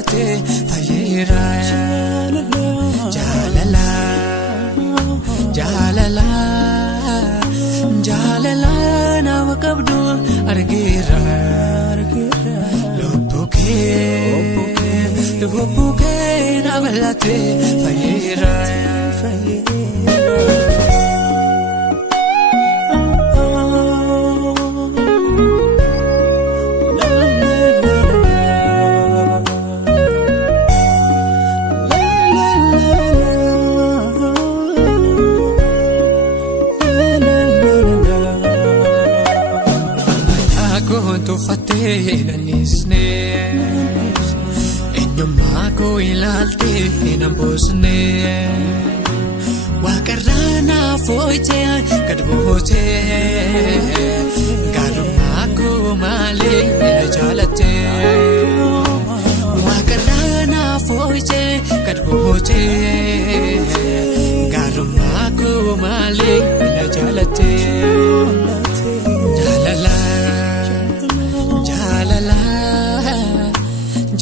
balate fayira jalala jalala jalala na wakabdu argira lubuke na balate fayira tu fatena nisne enyo mako ilalte nambosne wakarana foite kadbote garmako male jalate wakarana foite kadbote garmako male jalate jalala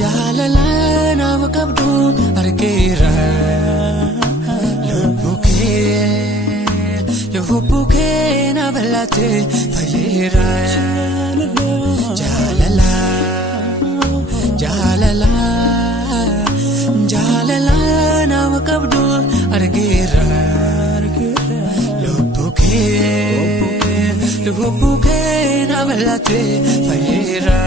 jalala na wakabdu argira lubuke na balate fayira jalala jalala jalala na wakabdu argira lubuke na balate fayira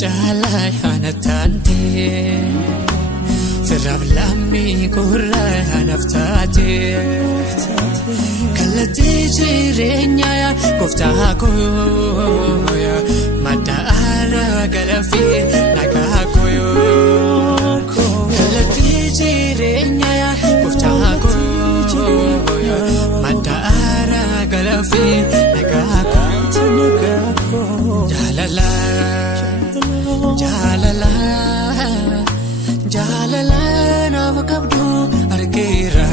jalai hanatante firablammi kurra hanaftate kalati jirenya ya koftako ya madara galafi nakako kalati jirenya ya koftako ya madara galafi nakako jalala jalala jalala na wakabdu argira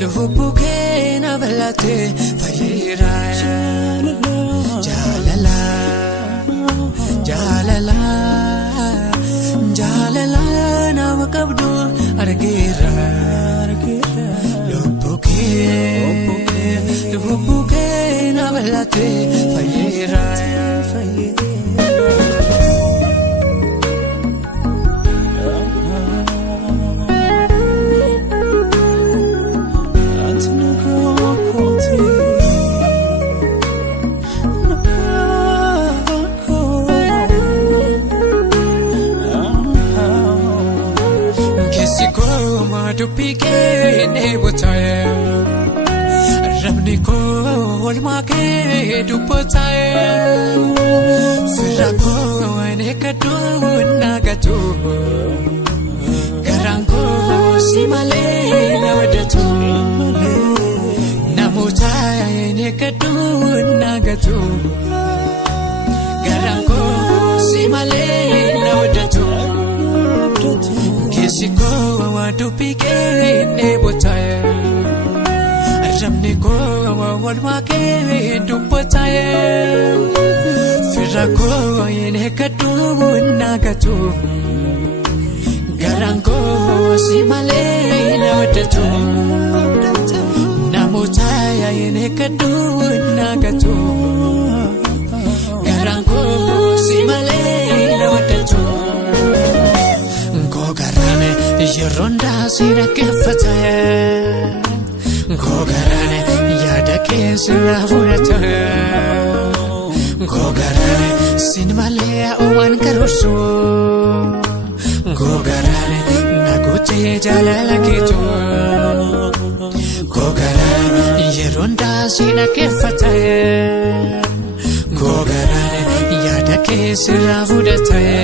lubuke na balate fayira jalala jalala jalala na wakabdu argira lubuke na balate fayira dupike ne botaye rabni ko olmake dupotaye firako ne kadu nagatu garanko simale nawadatu namutaye ne kadu nagatu garanko simale nawadatu Kisiko dupike ne botaye ramni ko walmake dupotaye firako ne kadu nagatu garanko simale nawadatu namutaye ne kadu nagatu garanko simale nawadatu Gogarane yeronda sira kefataye Gogarane yada kesira furataye Gogarane sinmale owan karosu Gogarane nagote jalala kitu Gogarane yeronda sira kefataye Gogarane yada kesira furataye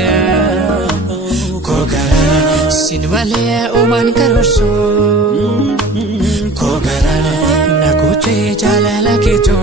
Gogarane sinmale oman karosu Ogara naguutee jaalala keetu.